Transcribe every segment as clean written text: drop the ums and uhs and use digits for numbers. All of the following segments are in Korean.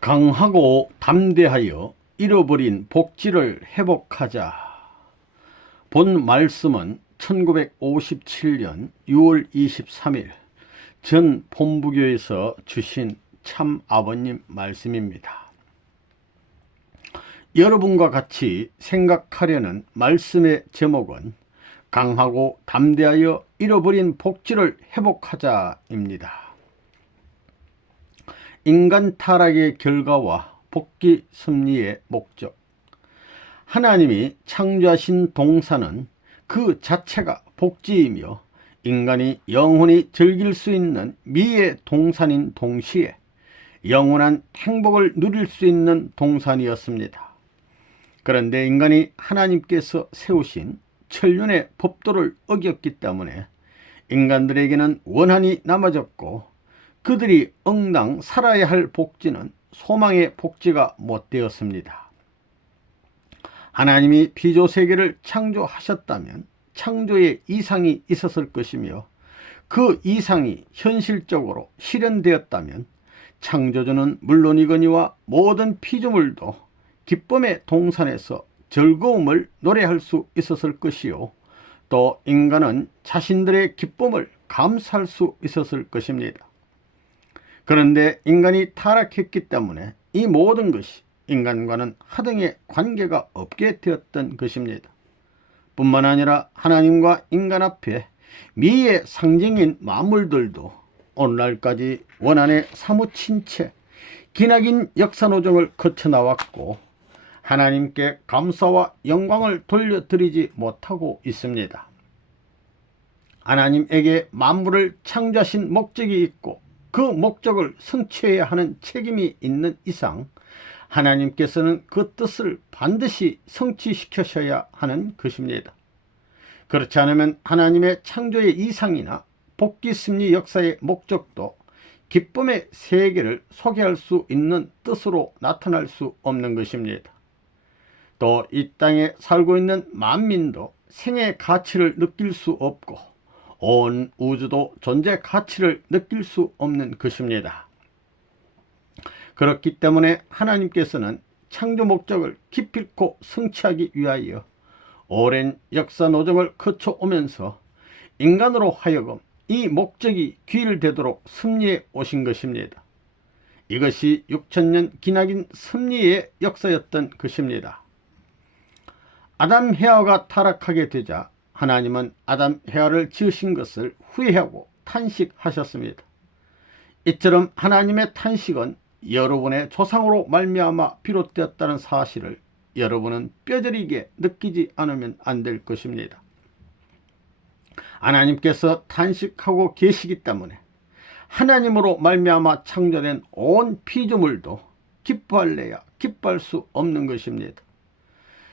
강하고 담대하여 잃어버린 복지를 회복하자. 본 말씀은 1957년 6월 23일 전 본부교에서 주신 참 아버님 말씀입니다. 여러분과 같이 생각하려는 말씀의 제목은 강하고 담대하여 잃어버린 복지를 회복하자입니다. 인간 타락의 결과와 복귀 섭리의 목적. 하나님이 창조하신 동산은 그 자체가 복지이며 인간이 영원히 즐길 수 있는 미의 동산인 동시에 영원한 행복을 누릴 수 있는 동산이었습니다. 그런데 인간이 하나님께서 세우신 천륜의 법도를 어겼기 때문에 인간들에게는 원한이 남아졌고 그들이 응당 살아야 할 복지는 소망의 복지가 못 되었습니다. 하나님이 피조세계를 창조하셨다면 창조의 이상이 있었을 것이며 그 이상이 현실적으로 실현되었다면 창조주는 물론이거니와 모든 피조물도 기쁨의 동산에서 즐거움을 노래할 수 있었을 것이요 또 인간은 자신들의 기쁨을 감사할 수 있었을 것입니다. 그런데 인간이 타락했기 때문에 이 모든 것이 인간과는 하등의 관계가 없게 되었던 것입니다. 뿐만 아니라 하나님과 인간 앞에 미의 상징인 만물들도 오늘날까지 원한에 사무친 채 기나긴 역사노정을 거쳐나왔고 하나님께 감사와 영광을 돌려드리지 못하고 있습니다. 하나님에게 만물을 창조하신 목적이 있고 그 목적을 성취해야 하는 책임이 있는 이상 하나님께서는 그 뜻을 반드시 성취시키셔야 하는 것입니다. 그렇지 않으면 하나님의 창조의 이상이나 복귀 섭리 역사의 목적도 기쁨의 세계를 소개할 수 있는 뜻으로 나타날 수 없는 것입니다. 또 이 땅에 살고 있는 만민도 생의 가치를 느낄 수 없고 온 우주도 존재 가치를 느낄 수 없는 것입니다. 그렇기 때문에 하나님께서는 창조 목적을 기필코 성취하기 위하여 오랜 역사 노정을 거쳐오면서 인간으로 하여금 이 목적이 귀일되도록 섭리해 오신 것입니다. 이것이 6천년 기나긴 섭리의 역사였던 것입니다. 아담 헤아가 타락하게 되자 하나님은 아담 헤아를 지으신 것을 후회하고 탄식하셨습니다. 이처럼 하나님의 탄식은 여러분의 조상으로 말미암아 비롯되었다는 사실을 여러분은 뼈저리게 느끼지 않으면 안 될 것입니다. 하나님께서 탄식하고 계시기 때문에 하나님으로 말미암아 창조된 온 피조물도 기뻐할래야 기뻐할 수 없는 것입니다.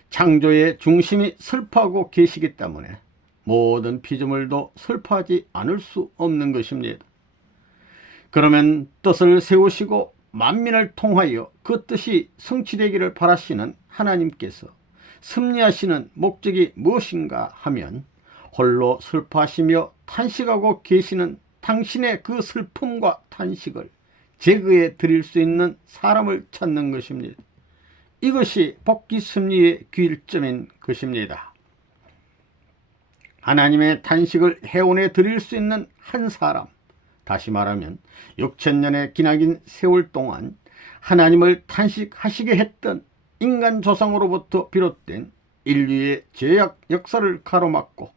창조의 중심이 슬퍼하고 계시기 때문에 모든 피조물도 슬퍼하지 않을 수 없는 것입니다. 그러면 뜻을 세우시고 만민을 통하여 그 뜻이 성취되기를 바라시는 하나님께서 섭리하시는 목적이 무엇인가 하면 홀로 슬퍼하시며 탄식하고 계시는 당신의 그 슬픔과 탄식을 제거해 드릴 수 있는 사람을 찾는 것입니다. 이것이 복귀 섭리의 귀일점인 것입니다. 하나님의 탄식을 해원해 드릴 수 있는 한 사람, 다시 말하면 6천년의 기나긴 세월 동안 하나님을 탄식하시게 했던 인간 조상으로부터 비롯된 인류의 죄악 역사를 가로막고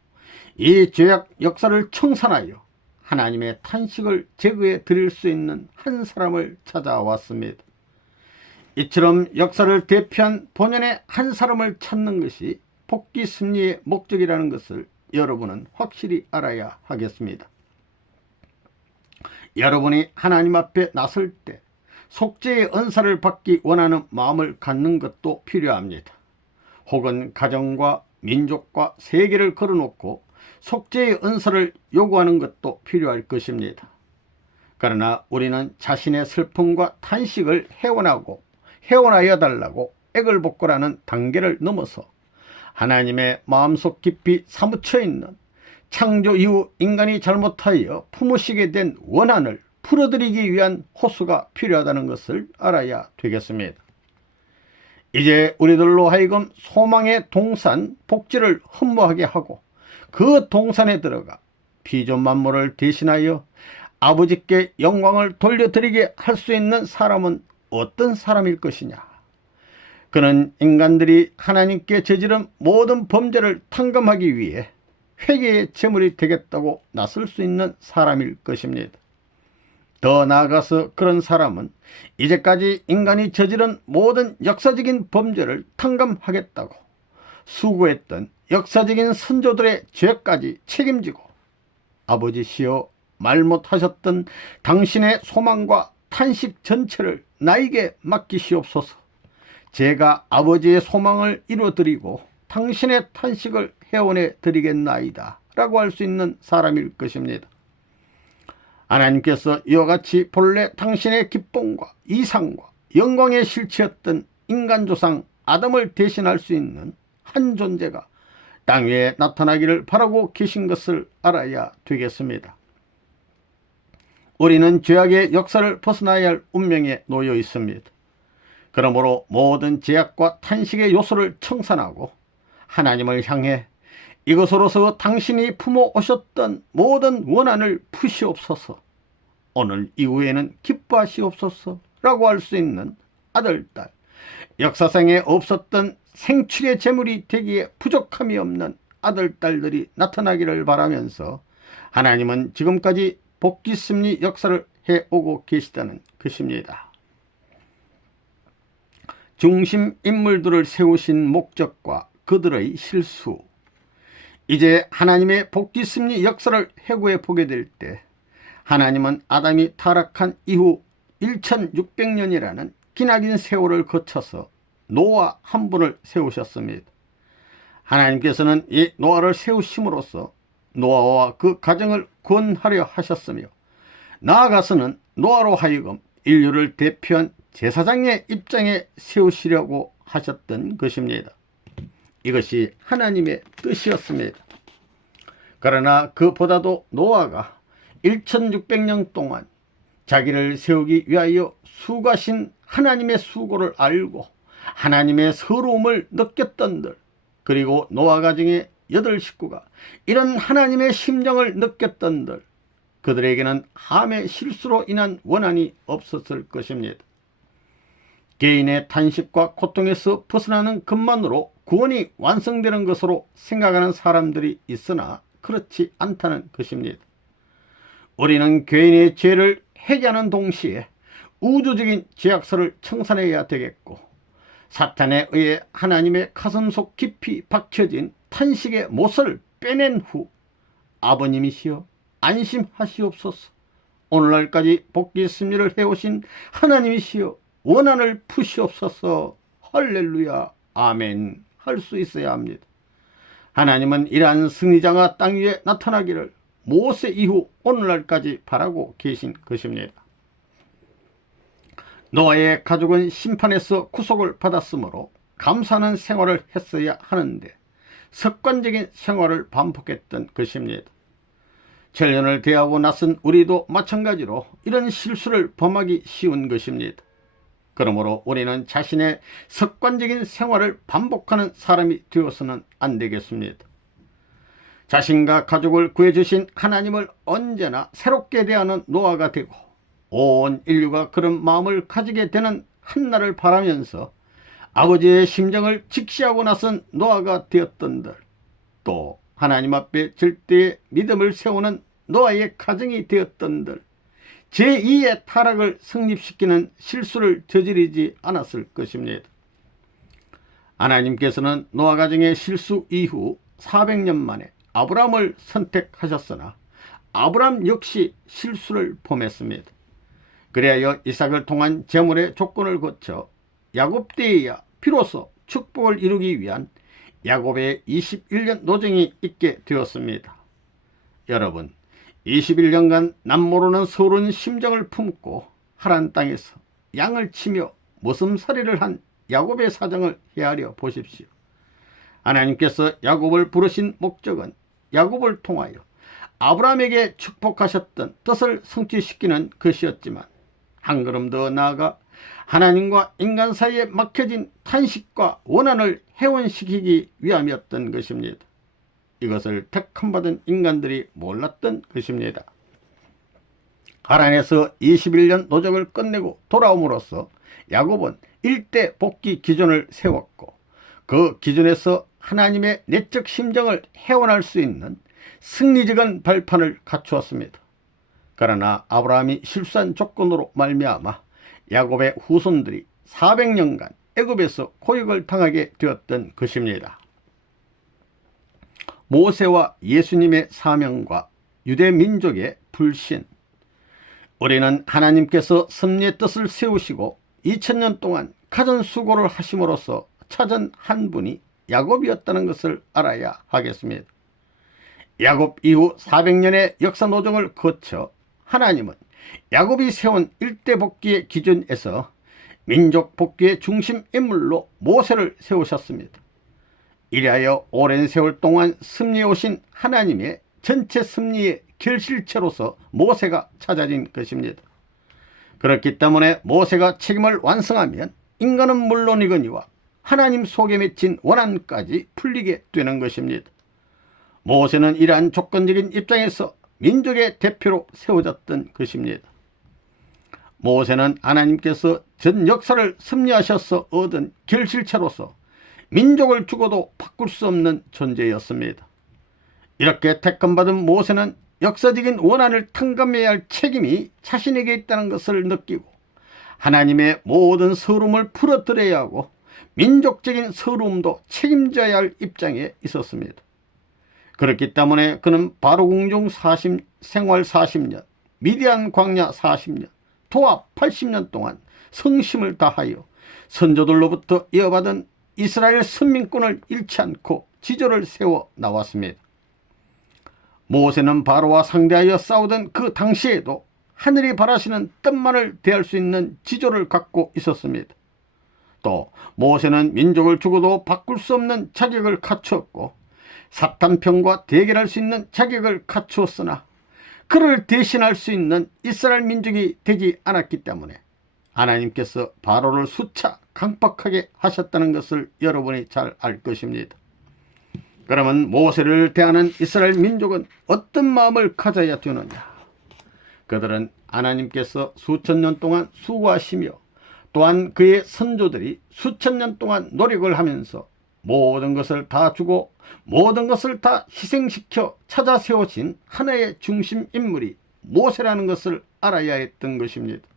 이 죄악 역사를 청산하여 하나님의 탄식을 제거해 드릴 수 있는 한 사람을 찾아왔습니다. 이처럼 역사를 대표한 본연의 한 사람을 찾는 것이 복귀 섭리의 목적이라는 것을 여러분은 확실히 알아야 하겠습니다. 여러분이 하나님 앞에 나설 때 속죄의 은사를 받기 원하는 마음을 갖는 것도 필요합니다. 혹은 가정과 민족과 세계를 걸어놓고 속죄의 은사를 요구하는 것도 필요할 것입니다. 그러나 우리는 자신의 슬픔과 탄식을 해원하여 달라고 액을 복구라는 단계를 넘어서 하나님의 마음속 깊이 사무쳐 있는 창조 이후 인간이 잘못하여 품으시게 된 원한을 풀어드리기 위한 호수가 필요하다는 것을 알아야 되겠습니다. 이제 우리들로 하여금 소망의 동산 복지를 흠모하게 하고 그 동산에 들어가 피조 만물을 대신하여 아버지께 영광을 돌려드리게 할 수 있는 사람은 어떤 사람일 것이냐? 그는 인간들이 하나님께 저지른 모든 범죄를 탕감하기 위해 회개의 제물이 되겠다고 나설 수 있는 사람일 것입니다. 더 나아가서 그런 사람은 이제까지 인간이 저지른 모든 역사적인 범죄를 탕감하겠다고 수고했던 역사적인 선조들의 죄까지 책임지고 아버지시여 말 못하셨던 당신의 소망과 탄식 전체를 나에게 맡기시옵소서. 제가 아버지의 소망을 이루어드리고 당신의 탄식을 해원해 드리겠나이다 라고 할 수 있는 사람일 것입니다. 하나님께서 이와 같이 본래 당신의 기쁨과 이상과 영광의 실체였던 인간조상 아담을 대신할 수 있는 한 존재가 땅 위에 나타나기를 바라고 계신 것을 알아야 되겠습니다. 우리는 죄악의 역사를 벗어나야 할 운명에 놓여 있습니다. 그러므로 모든 제약과 탄식의 요소를 청산하고 하나님을 향해 이것으로서 당신이 품어 오셨던 모든 원한을 푸시옵소서. 오늘 이후에는 기뻐하시옵소서 라고 할 수 있는 아들, 딸, 역사상에 없었던 생축의 제물이 되기에 부족함이 없는 아들, 딸들이 나타나기를 바라면서 하나님은 지금까지 복귀 승리 역사를 해오고 계시다는 것입니다. 중심 인물들을 세우신 목적과 그들의 실수, 이제 하나님의 복귀 승리 역사를 해고해 보게 될 때 하나님은 아담이 타락한 이후 1600년이라는 기나긴 세월을 거쳐서 노아 한 분을 세우셨습니다. 하나님께서는 이 노아를 세우심으로써 노아와 그 가정을 구원하려 하셨으며 나아가서는 노아로 하여금 인류를 대표한 제사장의 입장에 세우시려고 하셨던 것입니다. 이것이 하나님의 뜻이었습니다. 그러나 그보다도 노아가 1600년 동안 자기를 세우기 위하여 수고하신 하나님의 수고를 알고 하나님의 서러움을 느꼈던들, 그리고 노아 가정의 8식구가 이런 하나님의 심정을 느꼈던들, 그들에게는 함의 실수로 인한 원한이 없었을 것입니다. 개인의 탄식과 고통에서 벗어나는 것만으로 구원이 완성되는 것으로 생각하는 사람들이 있으나 그렇지 않다는 것입니다. 우리는 개인의 죄를 회개하는 동시에 우주적인 죄악서를 청산해야 되겠고, 사탄에 의해 하나님의 가슴속 깊이 박혀진 탄식의 못을 빼낸 후 아버님이시여 안심하시옵소서. 오늘날까지 복귀 승리를 해오신 하나님이시여 원한을 푸시옵소서. 할렐루야 아멘 할 수 있어야 합니다. 하나님은 이러한 승리자가 땅 위에 나타나기를 모세 이후 오늘날까지 바라고 계신 것입니다. 노아의 가족은 심판에서 구속을 받았으므로 감사하는 생활을 했어야 하는데 습관적인 생활을 반복했던 것입니다. 천년을 대하고 나선 우리도 마찬가지로 이런 실수를 범하기 쉬운 것입니다. 그러므로 우리는 자신의 습관적인 생활을 반복하는 사람이 되어서는 안 되겠습니다. 자신과 가족을 구해주신 하나님을 언제나 새롭게 대하는 노아가 되고 온 인류가 그런 마음을 가지게 되는 한날을 바라면서 아버지의 심정을 직시하고 나선 노아가 되었던들, 또 하나님 앞에 절대의 믿음을 세우는 노아의 가정이 되었던들, 제2의 타락을 성립시키는 실수를 저지르지 않았을 것입니다. 하나님께서는 노아 가정의 실수 이후 400년 만에 아브람을 선택하셨으나 아브람 역시 실수를 범했습니다. 그리하여 이삭을 통한 제물의 조건을 거쳐 야곱 때에야 비로소 축복을 이루기 위한 야곱의 21년 노정이 있게 되었습니다. 여러분, 21년간 남모르는 서러운 심정을 품고 하란 땅에서 양을 치며 머슴살이를 한 야곱의 사정을 헤아려 보십시오. 하나님께서 야곱을 부르신 목적은 야곱을 통하여 아브라함에게 축복하셨던 뜻을 성취시키는 것이었지만 한 걸음 더 나아가 하나님과 인간 사이에 막혀진 탄식과 원한을 해원시키기 위함이었던 것입니다. 이것을 택함받은 인간들이 몰랐던 것입니다. 하란에서 21년 노적을 끝내고 돌아옴으로써 야곱은 일대 복귀 기준을 세웠고 그 기준에서 하나님의 내적 심정을 해원할 수 있는 승리적인 발판을 갖추었습니다. 그러나 아브라함이 실수한 조건으로 말미암아 야곱의 후손들이 400년간 애굽에서 고역을 당하게 되었던 것입니다. 모세와 예수님의 사명과 유대 민족의 불신. 우리는 하나님께서 섭리의 뜻을 세우시고 2000년 동안 가전 수고를 하심으로써 찾은 한 분이 야곱이었다는 것을 알아야 하겠습니다. 야곱 이후 400년의 역사 노정을 거쳐 하나님은 야곱이 세운 일대 복귀의 기준에서 민족 복귀의 중심 인물로 모세를 세우셨습니다. 이리하여 오랜 세월 동안 섭리해 오신 하나님의 전체 섭리의 결실체로서 모세가 찾아진 것입니다. 그렇기 때문에 모세가 책임을 완성하면 인간은 물론이거니와 하나님 속에 맺힌 원한까지 풀리게 되는 것입니다. 모세는 이러한 조건적인 입장에서 민족의 대표로 세워졌던 것입니다. 모세는 하나님께서 전 역사를 섭리하셔서 얻은 결실체로서 민족을 죽어도 바꿀 수 없는 존재였습니다. 이렇게 택함받은 모세는 역사적인 원한을 탕감해야 할 책임이 자신에게 있다는 것을 느끼고 하나님의 모든 서름을 풀어드려야 하고 민족적인 서름도 책임져야 할 입장에 있었습니다. 그렇기 때문에 그는 바로궁중 생활 40년, 미디안 광야 40년, 도합 80년 동안 성심을 다하여 선조들로부터 이어받은 이스라엘 선민권을 잃지 않고 지조를 세워 나왔습니다. 모세는 바로와 상대하여 싸우던 그 당시에도 하늘이 바라시는 뜻만을 대할 수 있는 지조를 갖고 있었습니다. 또 모세는 민족을 죽어도 바꿀 수 없는 자격을 갖추었고 사탄 편과 대결할 수 있는 자격을 갖추었으나 그를 대신할 수 있는 이스라엘 민족이 되지 않았기 때문에 하나님께서 바로를 수차 강박하게 하셨다는 것을 여러분이 잘 알 것입니다. 그러면 모세를 대하는 이스라엘 민족은 어떤 마음을 가져야 되느냐? 그들은 하나님께서 수천 년 동안 수고하시며 또한 그의 선조들이 수천 년 동안 노력을 하면서 모든 것을 다 주고 모든 것을 다 희생시켜 찾아 세워진 하나의 중심 인물이 모세라는 것을 알아야 했던 것입니다.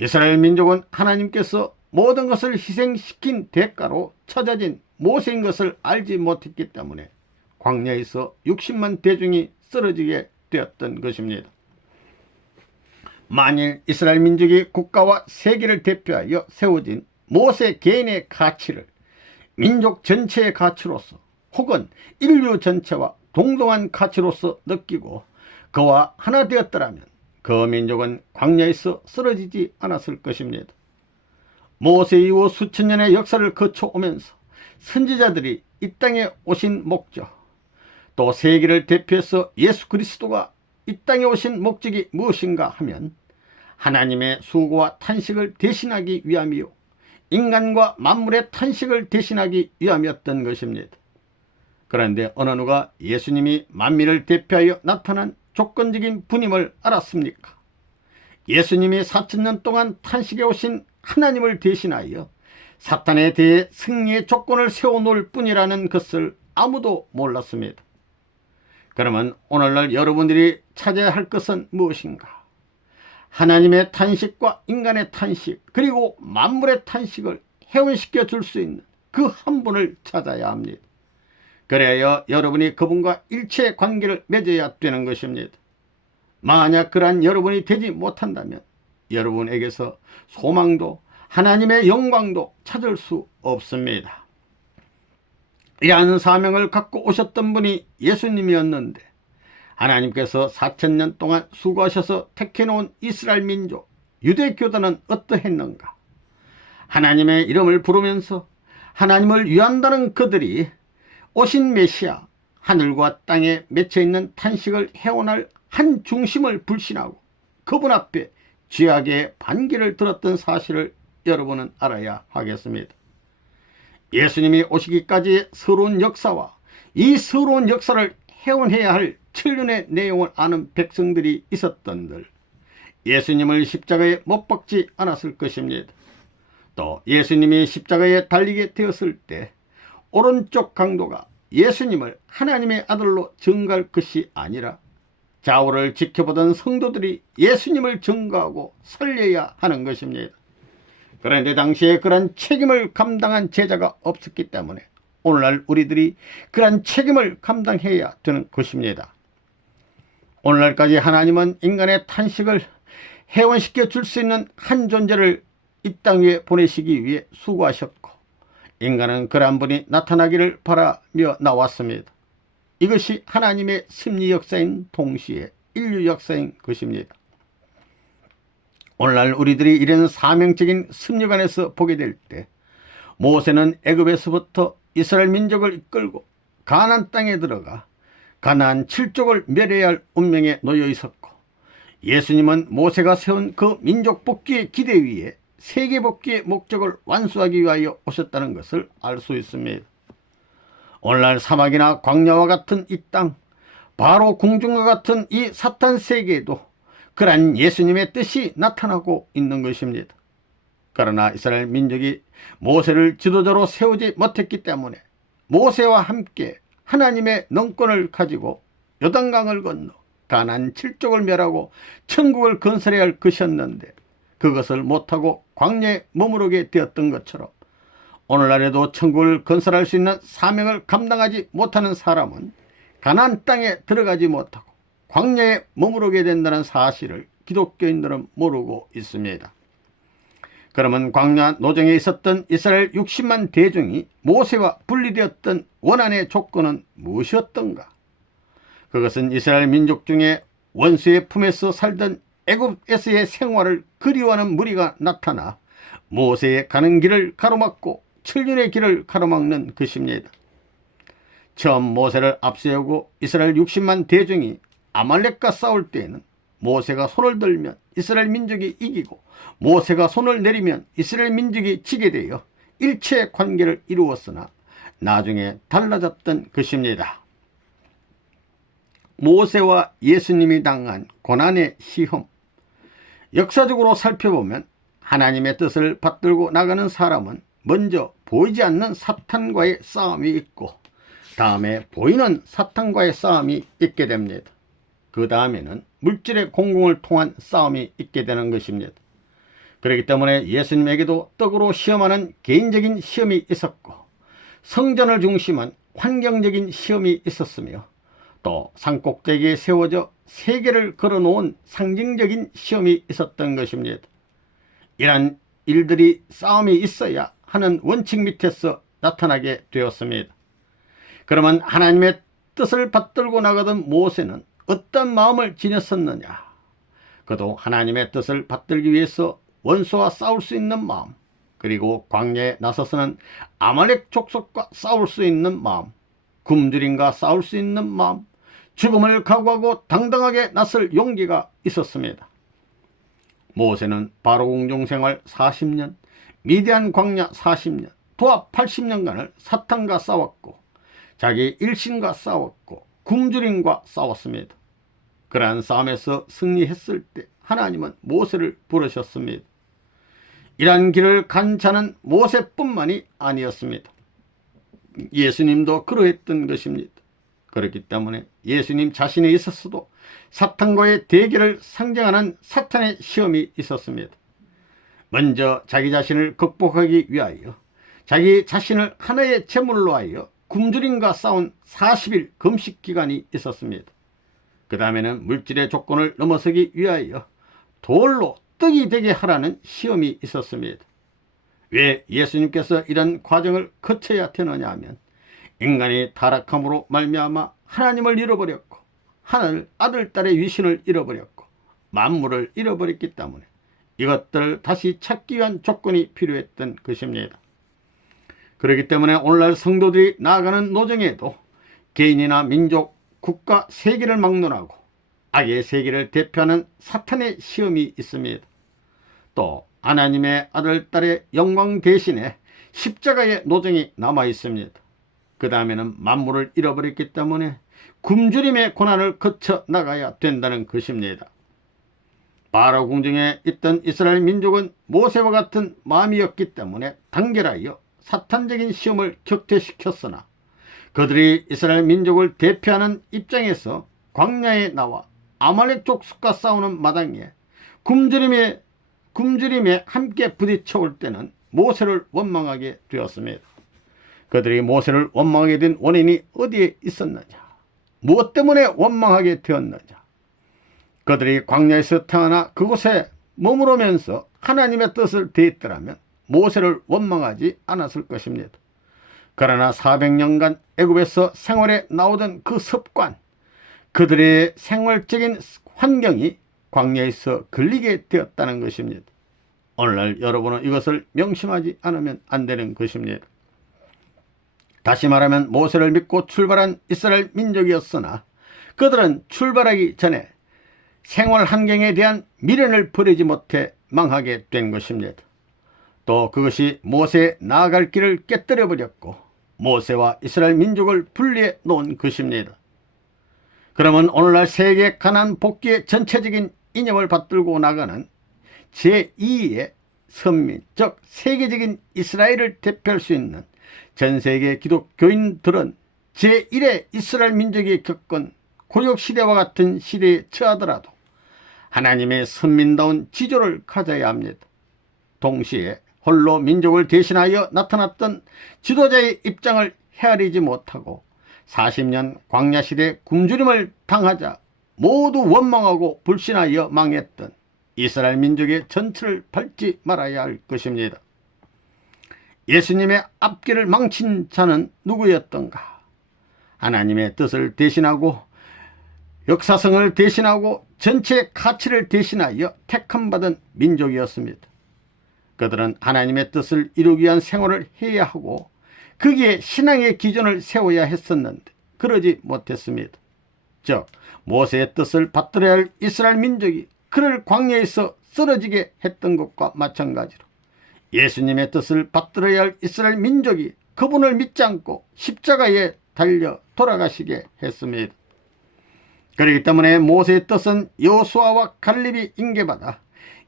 이스라엘 민족은 하나님께서 모든 것을 희생시킨 대가로 찾아진 모세인 것을 알지 못했기 때문에 광야에서 60만 대중이 쓰러지게 되었던 것입니다. 만일 이스라엘 민족이 국가와 세계를 대표하여 세워진 모세 개인의 가치를 민족 전체의 가치로서 혹은 인류 전체와 동등한 가치로서 느끼고 그와 하나 되었더라면 그 민족은 광야에서 쓰러지지 않았을 것입니다. 모세 이후 수천 년의 역사를 거쳐오면서 선지자들이 이 땅에 오신 목적, 또 세계를 대표해서 예수 그리스도가 이 땅에 오신 목적이 무엇인가 하면 하나님의 수고와 탄식을 대신하기 위함이요 인간과 만물의 탄식을 대신하기 위함이었던 것입니다. 그런데 어느 누가 예수님이 만민을 대표하여 나타난 조건적인 분임을 알았습니까? 예수님이 4000년 동안 탄식해 오신 하나님을 대신하여 사탄에 대해 승리의 조건을 세워놓을 뿐이라는 것을 아무도 몰랐습니다. 그러면 오늘날 여러분들이 찾아야 할 것은 무엇인가? 하나님의 탄식과 인간의 탄식 그리고 만물의 탄식을 해원시켜 줄 수 있는 그 한 분을 찾아야 합니다. 그래야 여러분이 그분과 일체의 관계를 맺어야 되는 것입니다. 만약 그러한 여러분이 되지 못한다면 여러분에게서 소망도 하나님의 영광도 찾을 수 없습니다. 이러한 사명을 갖고 오셨던 분이 예수님이었는데 하나님께서 4000년 동안 수고하셔서 택해놓은 이스라엘 민족 유대교단은 어떠했는가? 하나님의 이름을 부르면서 하나님을 위한다는 그들이 오신 메시아 하늘과 땅에 맺혀있는 탄식을 해원할 한 중심을 불신하고 그분 앞에 죄악의 반기를 들었던 사실을 여러분은 알아야 하겠습니다. 예수님이 오시기까지의 서러운 역사와 이 서러운 역사를 해원해야 할 천륜의 내용을 아는 백성들이 있었던들 예수님을 십자가에 못 박지 않았을 것입니다. 또 예수님이 십자가에 달리게 되었을 때 오른쪽 강도가 예수님을 하나님의 아들로 증거할 것이 아니라 좌우를 지켜보던 성도들이 예수님을 증거하고 살려야 하는 것입니다. 그런데 당시에 그런 책임을 감당한 제자가 없었기 때문에 오늘날 우리들이 그런 책임을 감당해야 되는 것입니다. 오늘날까지 하나님은 인간의 탄식을 해원시켜 줄 수 있는 한 존재를 이 땅 위에 보내시기 위해 수고하셨고 인간은 그러한 분이 나타나기를 바라며 나왔습니다. 이것이 하나님의 섭리 역사인 동시에 인류 역사인 것입니다. 오늘날 우리들이 이런 사명적인 섭리관에서 보게 될 때 모세는 애굽에서부터 이스라엘 민족을 이끌고 가나안 땅에 들어가 가나안 7족을 멸해야 할 운명에 놓여 있었고 예수님은 모세가 세운 그 민족 복귀의 기대 위에 세계 복귀의 목적을 완수하기 위하여 오셨다는 것을 알 수 있습니다. 오늘날 사막이나 광야와 같은 이 땅, 바로 궁중과 같은 이 사탄 세계에도 그러한 예수님의 뜻이 나타나고 있는 것입니다. 그러나 이스라엘 민족이 모세를 지도자로 세우지 못했기 때문에 모세와 함께 하나님의 능권을 가지고 요단강을 건너 가나안 7족을 멸하고 천국을 건설해야 할 것이었는데 그것을 못하고 광야에 머무르게 되었던 것처럼 오늘날에도 천국을 건설할 수 있는 사명을 감당하지 못하는 사람은 가나안 땅에 들어가지 못하고 광야에 머무르게 된다는 사실을 기독교인들은 모르고 있습니다. 그러면 광야 노정에 있었던 이스라엘 60만 대중이 모세와 분리되었던 원한의 조건은 무엇이었던가? 그것은 이스라엘 민족 중에 원수의 품에서 살던 애굽에서의 생활을 그리워하는 무리가 나타나 모세의 가는 길을 가로막고 천륜의 길을 가로막는 것입니다. 처음 모세를 앞세우고 이스라엘 60만 대중이 아말렉과 싸울 때에는 모세가 손을 들면 이스라엘 민족이 이기고 모세가 손을 내리면 이스라엘 민족이 지게 되어 일체 관계를 이루었으나 나중에 달라졌던 것입니다. 모세와 예수님이 당한 고난의 시험, 역사적으로 살펴보면 하나님의 뜻을 받들고 나가는 사람은 먼저 보이지 않는 사탄과의 싸움이 있고 다음에 보이는 사탄과의 싸움이 있게 됩니다. 그 다음에는 물질의 공공을 통한 싸움이 있게 되는 것입니다. 그렇기 때문에 예수님에게도 떡으로 시험하는 개인적인 시험이 있었고 성전을 중심한 환경적인 시험이 있었으며 또 산꼭대기에 세워져 세계를 걸어놓은 상징적인 시험이 있었던 것입니다. 이러한 일들이 싸움이 있어야 하는 원칙 밑에서 나타나게 되었습니다. 그러면 하나님의 뜻을 받들고 나가던 모세는 어떤 마음을 지녔었느냐? 그도 하나님의 뜻을 받들기 위해서 원수와 싸울 수 있는 마음, 그리고 광야에 나서서는 아말렉 족속과 싸울 수 있는 마음, 굶주림과 싸울 수 있는 마음, 죽음을 각오하고 당당하게 나설 용기가 있었습니다. 모세는 바로 궁중생활 40년, 미디안 광야 40년, 도합 80년간을 사탄과 싸웠고 자기 일신과 싸웠고 굶주림과 싸웠습니다. 그러한 싸움에서 승리했을 때 하나님은 모세를 부르셨습니다. 이러한 길을 간 자는 모세뿐만이 아니었습니다. 예수님도 그러했던 것입니다. 그렇기 때문에 예수님 자신에 있어서도 사탄과의 대결을 상징하는 사탄의 시험이 있었습니다. 먼저 자기 자신을 극복하기 위하여 자기 자신을 하나의 제물로 하여 굶주림과 싸운 40일 금식 기간이 있었습니다. 그 다음에는 물질의 조건을 넘어서기 위하여 돌로 떡이 되게 하라는 시험이 있었습니다. 왜 예수님께서 이런 과정을 거쳐야 되느냐 하면 인간이 타락함으로 말미암아 하나님을 잃어버렸고 하늘 아들 딸의 위신을 잃어버렸고 만물을 잃어버렸기 때문에 이것들을 다시 찾기 위한 조건이 필요했던 것입니다. 그렇기 때문에 오늘날 성도들이 나아가는 노정에도 개인이나 민족, 국가, 세계를 막론하고 악의 세계를 대표하는 사탄의 시험이 있습니다. 또 하나님의 아들, 딸의 영광 대신에 십자가의 노정이 남아 있습니다. 그 다음에는 만물을 잃어버렸기 때문에 굶주림의 고난을 거쳐 나가야 된다는 것입니다. 바로 궁정에 있던 이스라엘 민족은 모세와 같은 마음이었기 때문에 단결하여 사탄적인 시험을 격퇴시켰으나 그들이 이스라엘 민족을 대표하는 입장에서 광야에 나와 아말렉 족속과 싸우는 마당에 굶주림에 함께 부딪혀 올 때는 모세를 원망하게 되었습니다. 그들이 모세를 원망하게 된 원인이 어디에 있었느냐? 무엇 때문에 원망하게 되었느냐? 그들이 광야에서 태어나 그곳에 머무르면서 하나님의 뜻을 대했더라면 모세를 원망하지 않았을 것입니다. 그러나 400년간 애굽에서 생활에 나오던 그 습관, 그들의 생활적인 환경이 광야에서 걸리게 되었다는 것입니다. 오늘날 여러분은 이것을 명심하지 않으면 안 되는 것입니다. 다시 말하면 모세를 믿고 출발한 이스라엘 민족이었으나 그들은 출발하기 전에 생활 환경에 대한 미련을 버리지 못해 망하게 된 것입니다. 또 그것이 모세의 나아갈 길을 깨뜨려 버렸고 모세와 이스라엘 민족을 분리해 놓은 것입니다. 그러면 오늘날 세계 가나안 복귀의 전체적인 이념을 받들고 나가는 제2의 선민, 즉 세계적인 이스라엘을 대표할 수 있는 전세계 기독교인들은 제1의 이스라엘 민족이 겪은 고역시대와 같은 시대에 처하더라도 하나님의 선민다운 지조를 가져야 합니다. 동시에 홀로 민족을 대신하여 나타났던 지도자의 입장을 헤아리지 못하고 40년 광야시대 굶주림을 당하자 모두 원망하고 불신하여 망했던 이스라엘 민족의 전체를 밟지 말아야 할 것입니다. 예수님의 앞길을 망친 자는 누구였던가? 하나님의 뜻을 대신하고 역사성을 대신하고 전체 가치를 대신하여 택함받은 민족이었습니다. 그들은 하나님의 뜻을 이루기 위한 생활을 해야 하고 거기에 신앙의 기준을 세워야 했었는데 그러지 못했습니다. 즉 모세의 뜻을 받들어야 할 이스라엘 민족이 그를 광야에서 쓰러지게 했던 것과 마찬가지로 예수님의 뜻을 받들어야 할 이스라엘 민족이 그분을 믿지 않고 십자가에 달려 돌아가시게 했습니다. 그렇기 때문에 모세의 뜻은 여호수아와 갈렙이 인계받아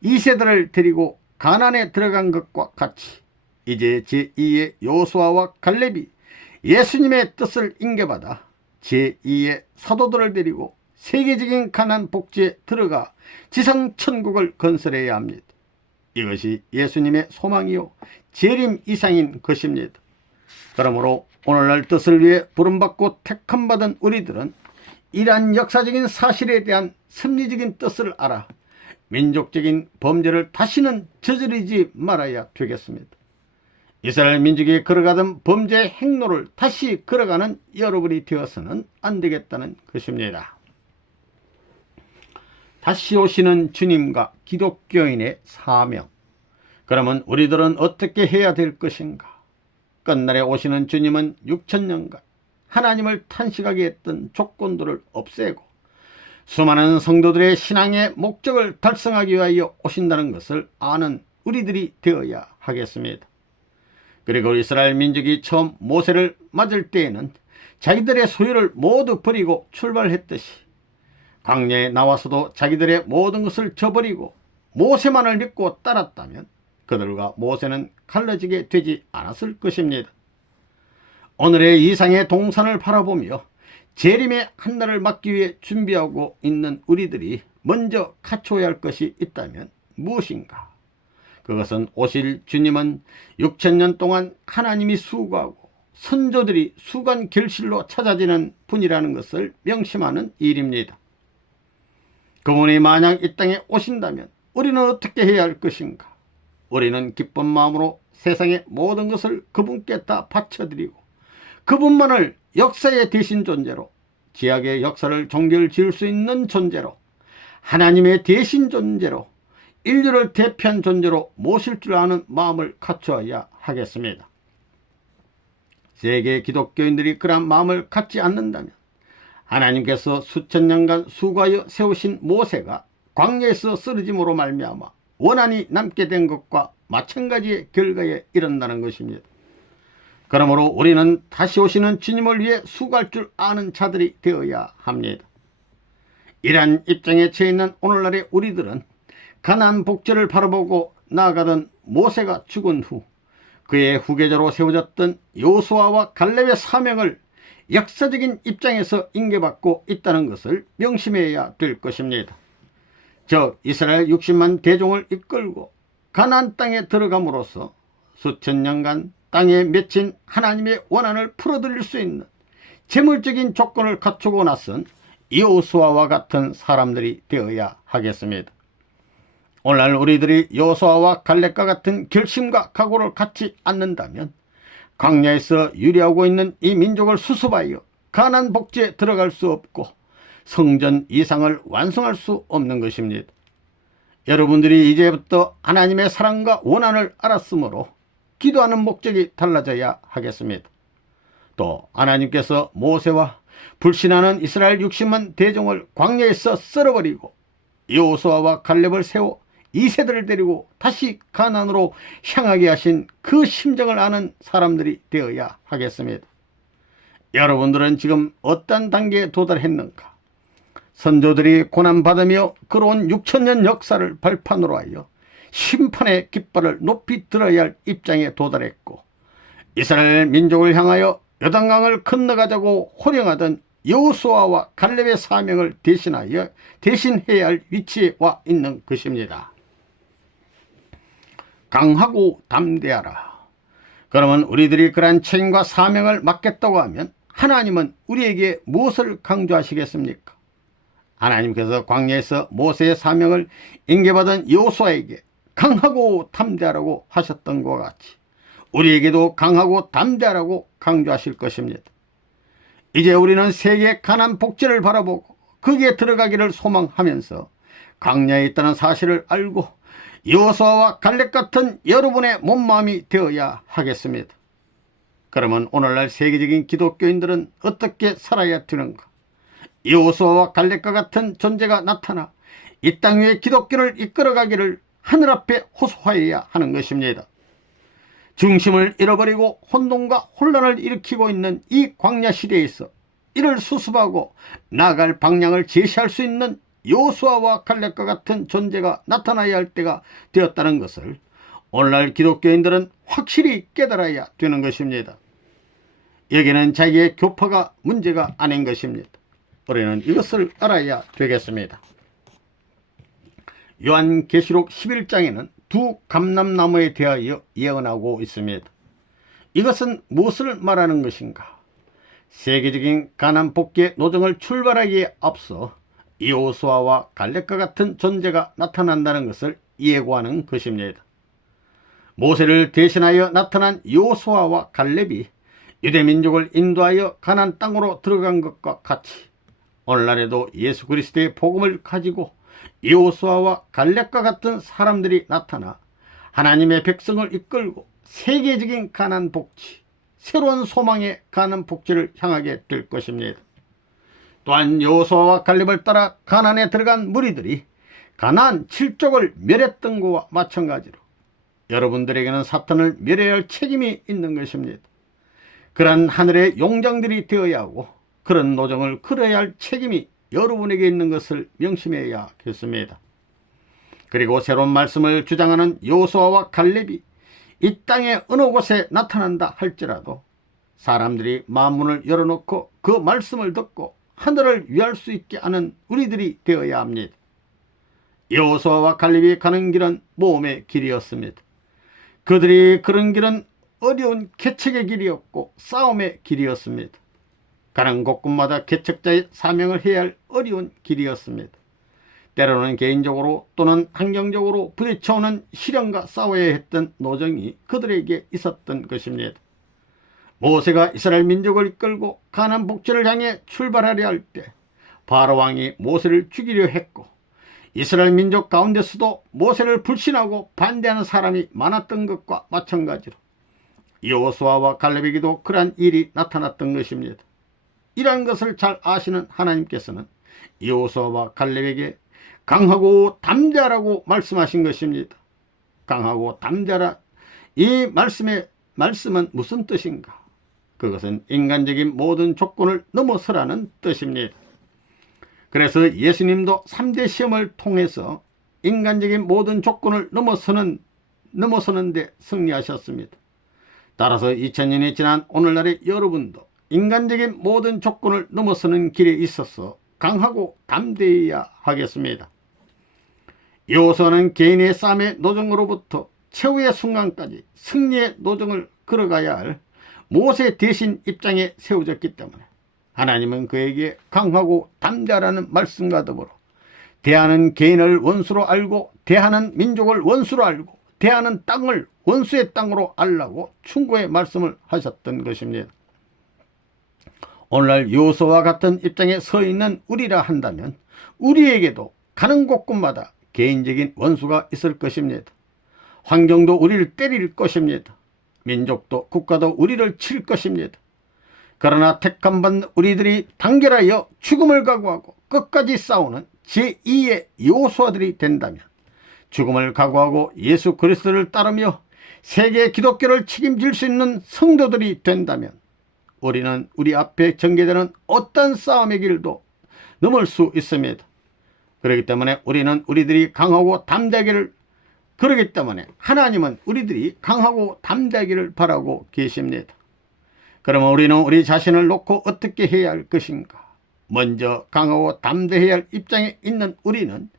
2세들을 데리고 가나안에 들어간 것과 같이 이제 제2의 여호수아와 갈렙이 예수님의 뜻을 인계받아 제2의 사도들을 데리고 세계적인 가나안 복지에 들어가 지상천국을 건설해야 합니다. 이것이 예수님의 소망이요 재림 이상인 것입니다. 그러므로 오늘날 뜻을 위해 부름받고 택함받은 우리들은 이러한 역사적인 사실에 대한 섭리적인 뜻을 알아 민족적인 범죄를 다시는 저지르지 말아야 되겠습니다. 이스라엘 민족이 걸어가던 범죄의 행로를 다시 걸어가는 여러분이 되어서는 안 되겠다는 것입니다. 다시 오시는 주님과 기독교인의 사명. 그러면 우리들은 어떻게 해야 될 것인가? 끝날에 오시는 주님은 6천년간 하나님을 탄식하게 했던 조건들을 없애고 수많은 성도들의 신앙의 목적을 달성하기 위하여 오신다는 것을 아는 우리들이 되어야 하겠습니다. 그리고 이스라엘 민족이 처음 모세를 맞을 때에는 자기들의 소유를 모두 버리고 출발했듯이 광야에 나와서도 자기들의 모든 것을 저버리고 모세만을 믿고 따랐다면 그들과 모세는 갈라지게 되지 않았을 것입니다. 오늘의 이상의 동산을 바라보며 재림의 한날을 맞기 위해 준비하고 있는 우리들이 먼저 갖춰야 할 것이 있다면 무엇인가? 그것은 오실 주님은 6천년 동안 하나님이 수고하고 선조들이 수간 결실로 찾아지는 분이라는 것을 명심하는 일입니다. 그분이 만약 이 땅에 오신다면 우리는 어떻게 해야 할 것인가? 우리는 기쁜 마음으로 세상의 모든 것을 그분께 다 바쳐드리고 그분만을 역사의 대신 존재로 지약의 역사를 종결지을 수 있는 존재로 하나님의 대신 존재로 인류를 대표한 존재로 모실 줄 아는 마음을 갖추어야 하겠습니다. 세계 기독교인들이 그런 마음을 갖지 않는다면 하나님께서 수천 년간 수고하여 세우신 모세가 광야에서 쓰러짐으로 말미암아 원한이 남게 된 것과 마찬가지의 결과에 이른다는 것입니다. 그러므로 우리는 다시 오시는 주님을 위해 수고할 줄 아는 자들이 되어야 합니다. 이러한 입장에 처해 있는 오늘날의 우리들은 가나안 복지를 바라보고 나아가던 모세가 죽은 후 그의 후계자로 세워졌던 여호수아와 갈렙의 사명을 역사적인 입장에서 인계받고 있다는 것을 명심해야 될 것입니다. 저 이스라엘 60만 대종을 이끌고 가나안 땅에 들어감으로써 수천 년간 땅에 맺힌 하나님의 원한을 풀어드릴 수 있는 재물적인 조건을 갖추고 나선 여호수아와 같은 사람들이 되어야 하겠습니다. 오늘날 우리들이 여호수아와 갈렙과 같은 결심과 각오를 갖지 않는다면 광야에서 유리하고 있는 이 민족을 수습하여 가나안 복지에 들어갈 수 없고 성전 이상을 완성할 수 없는 것입니다. 여러분들이 이제부터 하나님의 사랑과 원한을 알았으므로 기도하는 목적이 달라져야 하겠습니다. 또 하나님께서 모세와 불신하는 이스라엘 60만 대종을 광야에서 썰어버리고 여호수아와 갈렙을 세워 2세들을 데리고 다시 가나안으로 향하게 하신 그 심정을 아는 사람들이 되어야 하겠습니다. 여러분들은 지금 어떤 단계에 도달했는가? 선조들이 고난받으며 걸어온 6천년 역사를 발판으로 하여 심판의 깃발을 높이 들어야 할 입장에 도달했고 이스라엘 민족을 향하여 요단강을 건너가자고 호령하던 여호수아와 갈렙의 사명을 대신해야 할 위치에 와 있는 것입니다. 강하고 담대하라. 그러면 우리들이 그러한 책임과 사명을 맡겠다고 하면 하나님은 우리에게 무엇을 강조하시겠습니까? 하나님께서 광야에서 모세의 사명을 인계받은 여호수아에게 강하고 담대하라고 하셨던 것과 같이 우리에게도 강하고 담대하라고 강조하실 것입니다. 이제 우리는 세계 가나안 복지를 바라보고 거기에 들어가기를 소망하면서 광야에 있다는 사실을 알고 여호수아와 갈렙 같은 여러분의 몸마음이 되어야 하겠습니다. 그러면 오늘날 세계적인 기독교인들은 어떻게 살아야 되는가? 여호수아와 갈렙과 같은 존재가 나타나 이 땅 위에 기독교를 이끌어가기를 하늘 앞에 호소하여야 하는 것입니다. 중심을 잃어버리고 혼돈과 혼란을 일으키고 있는 이 광야 시대에서 이를 수습하고 나아갈 방향을 제시할 수 있는 여호수아와 갈렙과 같은 존재가 나타나야 할 때가 되었다는 것을 오늘날 기독교인들은 확실히 깨달아야 되는 것입니다. 여기는 자기의 교파가 문제가 아닌 것입니다. 우리는 이것을 알아야 되겠습니다. 요한계시록 11장에는 두 감람나무에 대하여 예언하고 있습니다. 이것은 무엇을 말하는 것인가? 세계적인 가나안 복귀의 노정을 출발하기에 앞서 여호수아와 갈렙과 같은 존재가 나타난다는 것을 예고하는 것입니다. 모세를 대신하여 나타난 여호수아와 갈렙이 유대민족을 인도하여 가나안 땅으로 들어간 것과 같이 오늘날에도 예수 그리스도의 복음을 가지고 여호수아와 갈렙과 같은 사람들이 나타나 하나님의 백성을 이끌고 세계적인 가나안 복지, 새로운 소망의 가나안 복지를 향하게 될 것입니다. 또한 여호수아와 갈렙을 따라 가나안에 들어간 무리들이 가나안 7족을 멸했던 것과 마찬가지로 여러분들에게는 사탄을 멸해야 할 책임이 있는 것입니다. 그러한 하늘의 용장들이 되어야 하고 그런 노정을 걸어야 할 책임이 여러분에게 있는 것을 명심해야겠습니다. 그리고 새로운 말씀을 주장하는 여호수아와 갈렙이 이 땅의 어느 곳에 나타난다 할지라도 사람들이 마음문을 열어놓고 그 말씀을 듣고 하늘을 위할 수 있게 하는 우리들이 되어야 합니다. 여호수아와 갈렙이 가는 길은 모험의 길이었습니다. 그들이 그런 길은 어려운 개척의 길이었고 싸움의 길이었습니다. 가는 곳곳마다 개척자의 사명을 해야 할 어려운 길이었습니다. 때로는 개인적으로 또는 환경적으로 부딪혀오는 시련과 싸워야 했던 노정이 그들에게 있었던 것입니다. 모세가 이스라엘 민족을 이끌고 가나안 복지를 향해 출발하려 할 때 바로 왕이 모세를 죽이려 했고 이스라엘 민족 가운데서도 모세를 불신하고 반대하는 사람이 많았던 것과 마찬가지로 여호수아와 갈렙에게도 그러한 일이 나타났던 것입니다. 이러한 것을 잘 아시는 하나님께서는 여호수아와 갈렙에게 강하고 담대하라고 말씀하신 것입니다. 강하고 담대하라, 이 말씀은 무슨 뜻인가? 그것은 인간적인 모든 조건을 넘어서라는 뜻입니다. 그래서 예수님도 3대 시험을 통해서 인간적인 모든 조건을 넘어서는데 승리하셨습니다. 따라서 2000년이 지난 오늘날의 여러분도 인간적인 모든 조건을 넘어서는 길에 있어서 강하고 담대해야 하겠습니다. 여호수아는 개인의 싸움의 노정으로부터 최후의 순간까지 승리의 노정을 걸어가야 할 모세 대신 입장에 세워졌기 때문에 하나님은 그에게 강하고 담대하라는 말씀과 더불어 대하는 개인을 원수로 알고 대하는 민족을 원수로 알고 대하는 땅을 원수의 땅으로 알라고 충고의 말씀을 하셨던 것입니다. 오늘날 여호수아와 같은 입장에 서 있는 우리라 한다면 우리에게도 가는 곳곳마다 개인적인 원수가 있을 것입니다. 환경도 우리를 때릴 것입니다. 민족도 국가도 우리를 칠 것입니다. 그러나 택함받은 우리들이 단결하여 죽음을 각오하고 끝까지 싸우는 제2의 여호수아들이 된다면, 죽음을 각오하고 예수 그리스도를 따르며 세계 기독교를 책임질 수 있는 성도들이 된다면 우리는 우리 앞에 전개되는 어떤 싸움의 길도 넘을 수 있습니다. 그렇기 때문에 우리는 우리들이 강하고 담대하기를, 그렇기 때문에 하나님은 우리들이 강하고 담대하기를 바라고 계십니다. 그러면 우리는 우리 자신을 놓고 어떻게 해야 할 것인가? 먼저 강하고 담대해야 할 입장에 있는 우리는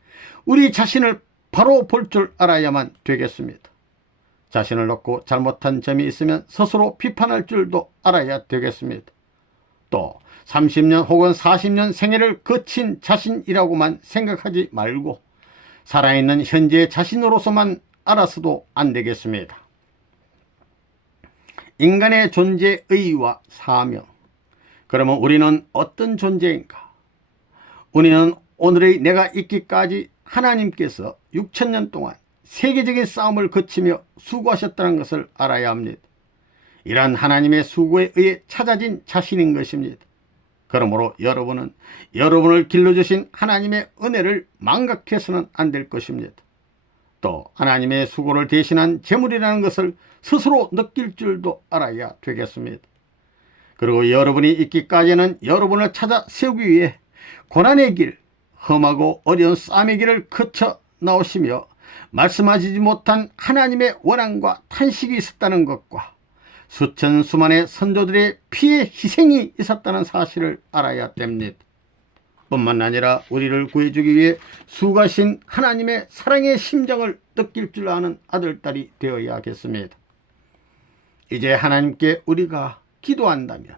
우리 자신을 바로 볼 줄 알아야만 되겠습니다. 자신을 놓고 잘못한 점이 있으면 스스로 비판할 줄도 알아야 되겠습니다. 또 30년 혹은 40년 생애를 거친 자신이라고만 생각하지 말고 살아있는 현재의 자신으로서만 알아서도 안 되겠습니다. 인간의 존재 의의와 사명. 그러면 우리는 어떤 존재인가? 우리는 오늘의 내가 있기까지 하나님께서 6000년 동안 세계적인 싸움을 거치며 수고하셨다는 것을 알아야 합니다. 이러한 하나님의 수고에 의해 찾아진 자신인 것입니다. 그러므로 여러분은 여러분을 길러주신 하나님의 은혜를 망각해서는 안 될 것입니다. 또 하나님의 수고를 대신한 재물이라는 것을 스스로 느낄 줄도 알아야 되겠습니다. 그리고 여러분이 있기까지는 여러분을 찾아 세우기 위해 고난의 길, 험하고 어려운 싸움의 길을 거쳐 나오시며 말씀하시지 못한 하나님의 원한과 탄식이 있었다는 것과 수천 수만의 선조들의 피의 희생이 있었다는 사실을 알아야 됩니다. 뿐만 아니라 우리를 구해주기 위해 수고하신 하나님의 사랑의 심정을 느낄 줄 아는 아들딸이 되어야겠습니다. 이제 하나님께 우리가 기도한다면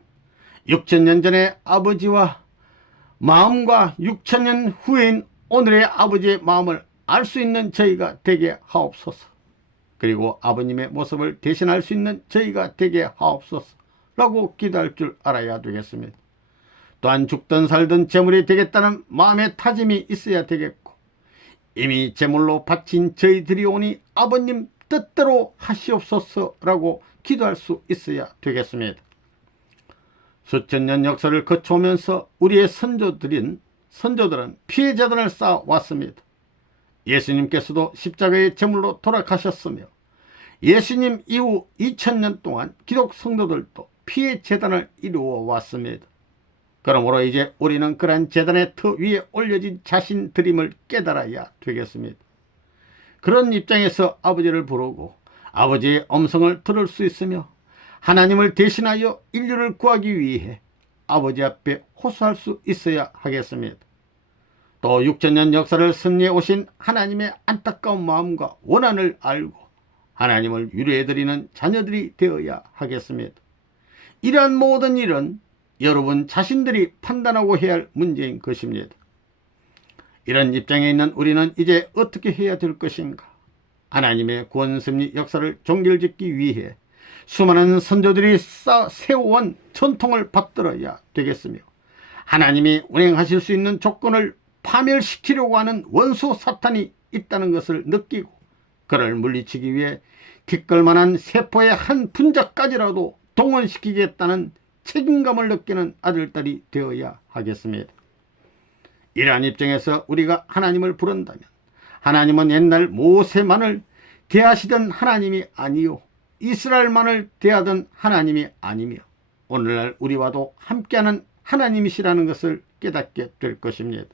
6000년 전의 아버지와 마음과 6000년 후인 오늘의 아버지의 마음을 알 수 있는 저희가 되게 하옵소서. 그리고 아버님의 모습을 대신할 수 있는 저희가 되게 하옵소서 라고 기도할 줄 알아야 되겠습니다. 또한 죽든 살든 제물이 되겠다는 마음의 다짐이 있어야 되겠고, 이미 제물로 바친 저희들이 오니 아버님 뜻대로 하시옵소서 라고 기도할 수 있어야 되겠습니다. 수천 년 역사를 거쳐오면서 우리의 선조들은 피해 재단을 쌓아왔습니다. 예수님께서도 십자가의 제물로 돌아가셨으며 예수님 이후 2000년 동안 기독 성도들도 피해 재단을 이루어 왔습니다. 그러므로 이제 우리는 그러한 재단의 터 위에 올려진 자신들임을 깨달아야 되겠습니다. 그런 입장에서 아버지를 부르고 아버지의 음성을 들을 수 있으며 하나님을 대신하여 인류를 구하기 위해 아버지 앞에 호소할 수 있어야 하겠습니다. 또 6000년 역사를 승리해 오신 하나님의 안타까운 마음과 원한을 알고 하나님을 위로해드리는 자녀들이 되어야 하겠습니다. 이러한 모든 일은 여러분 자신들이 판단하고 해야 할 문제인 것입니다. 이런 입장에 있는 우리는 이제 어떻게 해야 될 것인가? 하나님의 구원섭리 역사를 종결짓기 위해 수많은 선조들이 세워온 전통을 받들어야 되겠으며, 하나님이 운행하실 수 있는 조건을 파멸시키려고 하는 원수 사탄이 있다는 것을 느끼고 그를 물리치기 위해 티끌만한 세포의 한 분자까지라도 동원시키겠다는 책임감을 느끼는 아들딸이 되어야 하겠습니다. 이러한 입장에서 우리가 하나님을 부른다면 하나님은 옛날 모세만을 대하시던 하나님이 아니요 이스라엘만을 대하던 하나님이 아니며 오늘날 우리와도 함께하는 하나님이시라는 것을 깨닫게 될 것입니다.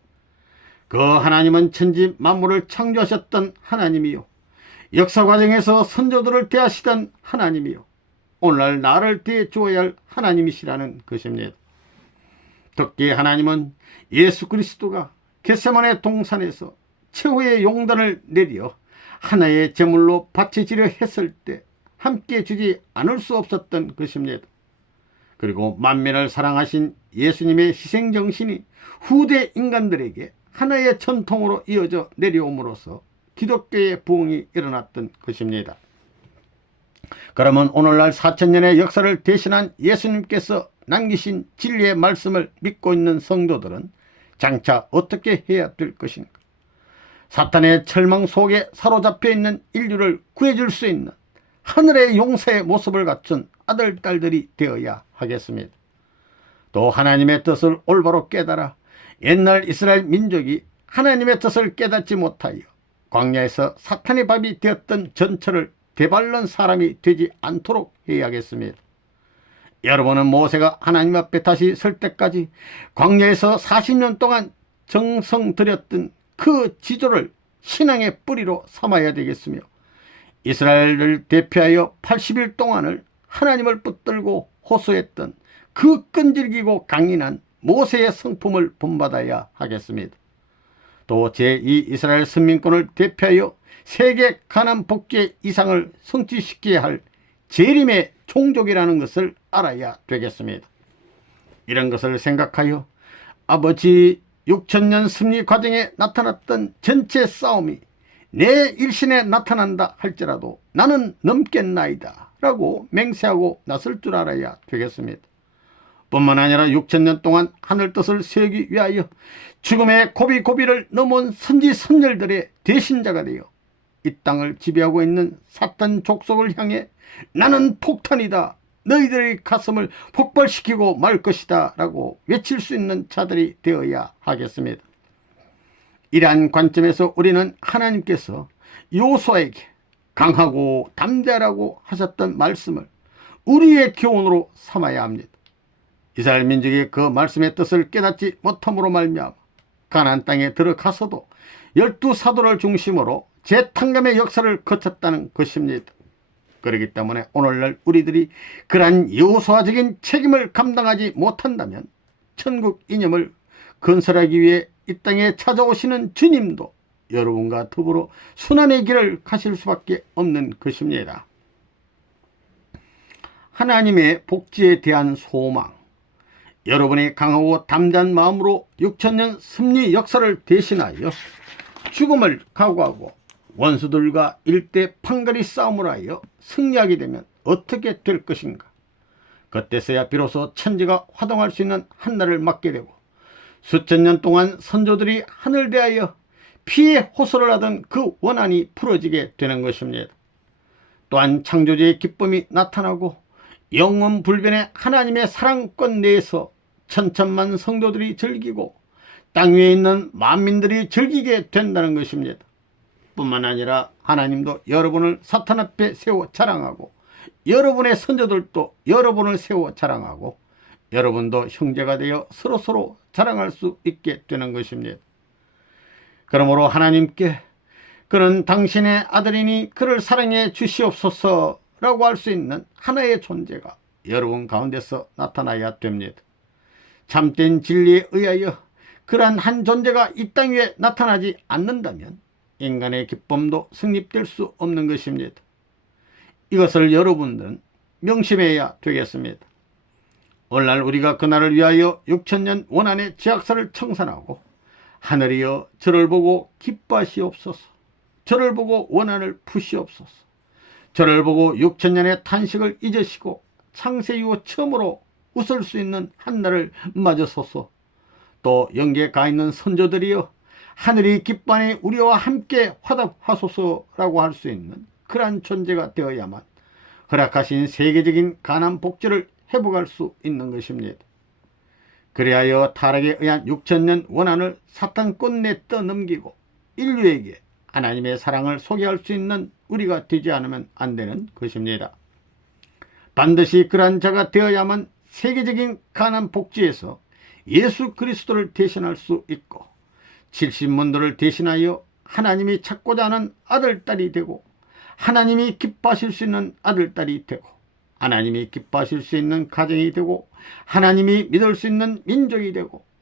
그 하나님은 천지 만물을 창조하셨던 하나님이요 역사 과정에서 선조들을 대하시던 하나님이요 오늘날 나를 대해 주어야 할 하나님이시라는 것입니다. 특히 하나님은 예수 그리스도가 겟세마네 동산에서 최후의 용단을 내려 하나의 제물로 바쳐지려 했을 때 함께 주지 않을 수 없었던 것입니다. 그리고 만민을 사랑하신 예수님의 희생정신이 후대 인간들에게 하나의 전통으로 이어져 내려옴으로써 기독교의 부흥이 일어났던 것입니다. 그러면 오늘날 4000년의 역사를 대신한 예수님께서 남기신 진리의 말씀을 믿고 있는 성도들은 장차 어떻게 해야 될 것인가? 사탄의 철망 속에 사로잡혀 있는 인류를 구해줄 수 있는 하늘의 용사의 모습을 갖춘 아들, 딸들이 되어야 하겠습니다. 또 하나님의 뜻을 올바로 깨달아 옛날 이스라엘 민족이 하나님의 뜻을 깨닫지 못하여 광야에서 사탄의 밥이 되었던 전철을 되밟는 사람이 되지 않도록 해야겠습니다. 여러분은 모세가 하나님 앞에 다시 설 때까지 광야에서 40년 동안 정성 들였던 그 지조를 신앙의 뿌리로 삼아야 되겠으며 이스라엘을 대표하여 80일 동안을 하나님을 붙들고 호소했던 그 끈질기고 강인한 모세의 성품을 본받아야 하겠습니다. 또 제2 이스라엘 선민권을 대표하여 세계 가난 복제 이상을 성취시켜야 할 재림의 종족이라는 것을 알아야 되겠습니다. 이런 것을 생각하여 아버지 6000년 승리 과정에 나타났던 전체 싸움이 내 일신에 나타난다 할지라도 나는 넘겠나이다 라고 맹세하고 나설 줄 알아야 되겠습니다. 뿐만 아니라 6000년 동안 하늘 뜻을 세우기 위하여 죽음의 고비고비를 넘어온 선지선열들의 대신자가 되어 이 땅을 지배하고 있는 사탄 족속을 향해 나는 폭탄이다, 너희들의 가슴을 폭발시키고 말 것이다 라고 외칠 수 있는 자들이 되어야 하겠습니다. 이러한 관점에서 우리는 하나님께서 요수아에게 강하고 담대하라고 하셨던 말씀을 우리의 교훈으로 삼아야 합니다. 이스라엘 민족이 그 말씀의 뜻을 깨닫지 못함으로 말미암아 가나안 땅에 들어가서도 12사도를 중심으로 재탕감의 역사를 거쳤다는 것입니다. 그렇기 때문에 오늘날 우리들이 그러한 요소화적인 책임을 감당하지 못한다면 천국 이념을 건설하기 위해 이 땅에 찾아오시는 주님도 여러분과 더불어 순환의 길을 가실 수밖에 없는 것입니다. 하나님의 복지에 대한 소망, 여러분의 강하고 담대한 마음으로 6000년 승리 역사를 대신하여 죽음을 각오하고 원수들과 일대 판가리 싸움을 하여 승리하게 되면 어떻게 될 것인가? 그때서야 비로소 천지가 화동할 수 있는 한날을 맞게 되고 수천 년 동안 선조들이 하늘 대하여 피해 호소를 하던 그 원한이 풀어지게 되는 것입니다. 또한 창조주의 기쁨이 나타나고 영원 불변의 하나님의 사랑권 내에서 천천만 성도들이 즐기고 땅 위에 있는 만민들이 즐기게 된다는 것입니다. 뿐만 아니라 하나님도 여러분을 사탄 앞에 세워 자랑하고 여러분의 선조들도 여러분을 세워 자랑하고 여러분도 형제가 되어 서로서로 자랑할 수 있게 되는 것입니다. 그러므로 하나님께 그는 당신의 아들이니 그를 사랑해 주시옵소서 라고 할 수 있는 하나의 존재가 여러분 가운데서 나타나야 됩니다. 참된 진리에 의하여 그러한 한 존재가 이 땅 위에 나타나지 않는다면 인간의 기쁨도 성립될 수 없는 것입니다. 이것을 여러분들은 명심해야 되겠습니다. 오늘날 우리가 그날을 위하여 6000년 원한의 죄악사를 청산하고 하늘이여 저를 보고 기뻐하시옵소서, 저를 보고 원한을 푸시옵소서, 저를 보고 6000년의 탄식을 잊으시고 창세 이후 처음으로 웃을 수 있는 한날을 맞으소서. 또 영계에 가 있는 선조들이여 하늘이 기뻐하니 우리와 함께 화답하소서라고 할 수 있는 그러한 존재가 되어야만 허락하신 세계적인 가난 복지를 회복할 수 있는 것입니다. 그리하여 타락에 의한 6천년 원한을 사탄권에 떠넘기고 인류에게 하나님의 사랑을 소개할 수 있는 우리가 되지 않으면 안 되는 것입니다. 반드시 그러한 자가 되어야만 세계적인 가난 복지에서 예수 그리스도를 대신할 수 있고 70문도를 대신하여 하나님이 찾고자 하는 아들딸이 되고 하나님이 기뻐하실 수 있는 아들딸이 되고 하나님이 기뻐하실 수 있는 가정이 되고 하나님이 믿을 수 있는 민족이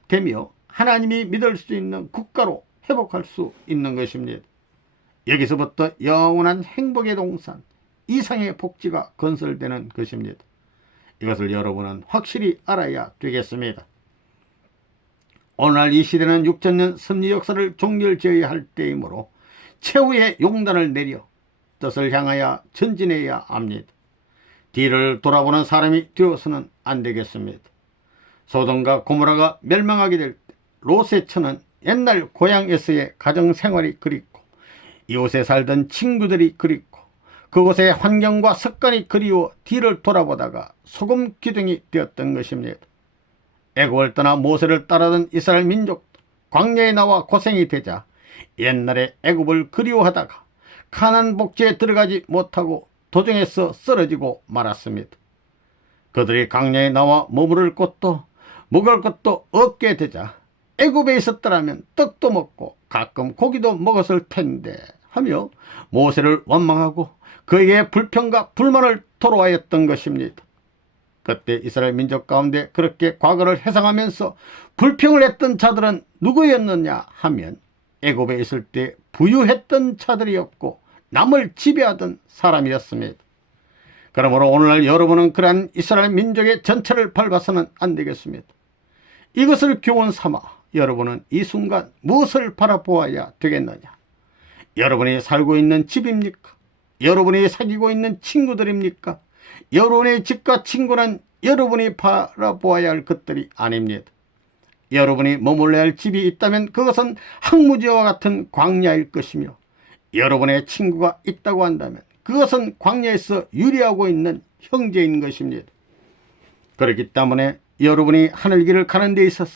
되며 하나님이 믿을 수 있는 국가로 회복할 수 있는 것입니다. 여기서부터 영원한 행복의 동산 이상의 복지가 건설되는 것입니다. 이것을 여러분은 확실히 알아야 되겠습니다. 오늘날 이 시대는 6천년 섭리 역사를 종결지어야 할 때이므로 최후의 용단을 내려 뜻을 향하여 전진해야 합니다. 뒤를 돌아보는 사람이 되어서는 안 되겠습니다. 소돔과 고모라가 멸망하게 될 때 롯의 처는 옛날 고향에서의 가정생활이 그립고 이곳에 살던 친구들이 그립고 그곳의 환경과 습관이 그리워 뒤를 돌아보다가 소금 기둥이 되었던 것입니다. 애굽을 떠나 모세를 따르던 이스라엘 민족도 광야에 나와 고생이 되자 옛날에 애굽을 그리워하다가 가나안 복지에 들어가지 못하고 도중에서 쓰러지고 말았습니다. 그들이 광야에 나와 머무를 곳도 먹을 것도 없게 되자 애굽에 있었더라면 떡도 먹고 가끔 고기도 먹었을 텐데 하며 모세를 원망하고 그에게 불평과 불만을 토로하였던 것입니다. 그때 이스라엘 민족 가운데 그렇게 과거를 회상하면서 불평을 했던 자들은 누구였느냐 하면 애굽에 있을 때 부유했던 자들이었고 남을 지배하던 사람이었습니다. 그러므로 오늘날 여러분은 그러한 이스라엘 민족의 전체를 밟아서는 안 되겠습니다. 이것을 교훈 삼아 여러분은 이 순간 무엇을 바라보아야 되겠느냐? 여러분이 살고 있는 집입니까? 여러분이 사귀고 있는 친구들입니까? 여러분의 집과 친구는 여러분이 바라보아야 할 것들이 아닙니다. 여러분이 머물러야 할 집이 있다면 그것은 항무지와 같은 광야일 것이며 여러분의 친구가 있다고 한다면 그것은 광야에서 유리하고 있는 형제인 것입니다. 그렇기 때문에 여러분이 하늘길을 가는 데 있어서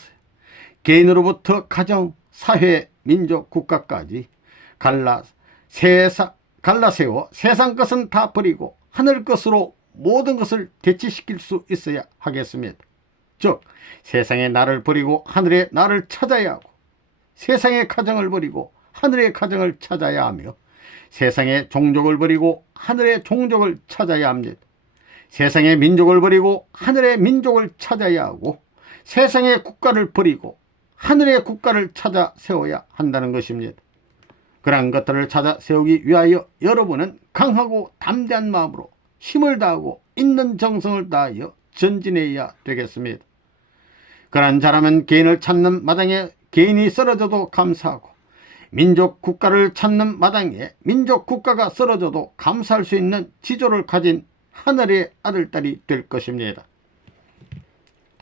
개인으로부터 가정, 사회, 민족, 국가까지 갈라세워 세상 것은 다 버리고 하늘 것으로 모든 것을 대치시킬 수 있어야 하겠습니다. 즉 세상의 나를 버리고 하늘의 나를 찾아야 하고 세상의 가정을 버리고 하늘의 가정을 찾아야 하며 세상의 종족을 버리고 하늘의 종족을 찾아야 합니다. 세상의 민족을 버리고 하늘의 민족을 찾아야 하고 세상의 국가를 버리고 하늘의 국가를 찾아 세워야 한다는 것입니다. 그러한 것들을 찾아 세우기 위하여 여러분은 강하고 담대한 마음으로 힘을 다하고 있는 정성을 다하여 전진해야 되겠습니다. 그러한 자라면 개인을 찾는 마당에 개인이 쓰러져도 감사하고 민족 국가를 찾는 마당에 민족 국가가 쓰러져도 감사할 수 있는 지조를 가진 하늘의 아들딸이 될 것입니다.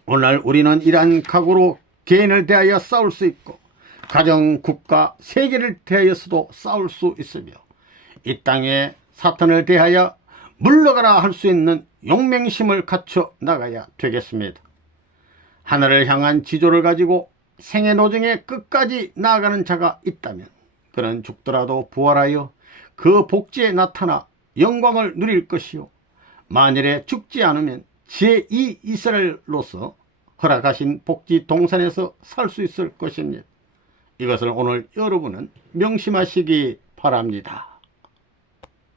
오늘 우리는 이러한 각오로 개인을 대하여 싸울 수 있고 가정, 국가, 세계를 대하여서도 싸울 수 있으며 이 땅에 사탄을 대하여 물러가라 할 수 있는 용맹심을 갖춰 나가야 되겠습니다. 하늘을 향한 지조를 가지고 생의 노정에 끝까지 나아가는 자가 있다면 그는 죽더라도 부활하여 그 복지에 나타나 영광을 누릴 것이요 만일에 죽지 않으면 제2 이스라엘로서 허락하신 복지 동산에서 살 수 있을 것입니다. 이것을 오늘 여러분은 명심하시기 바랍니다.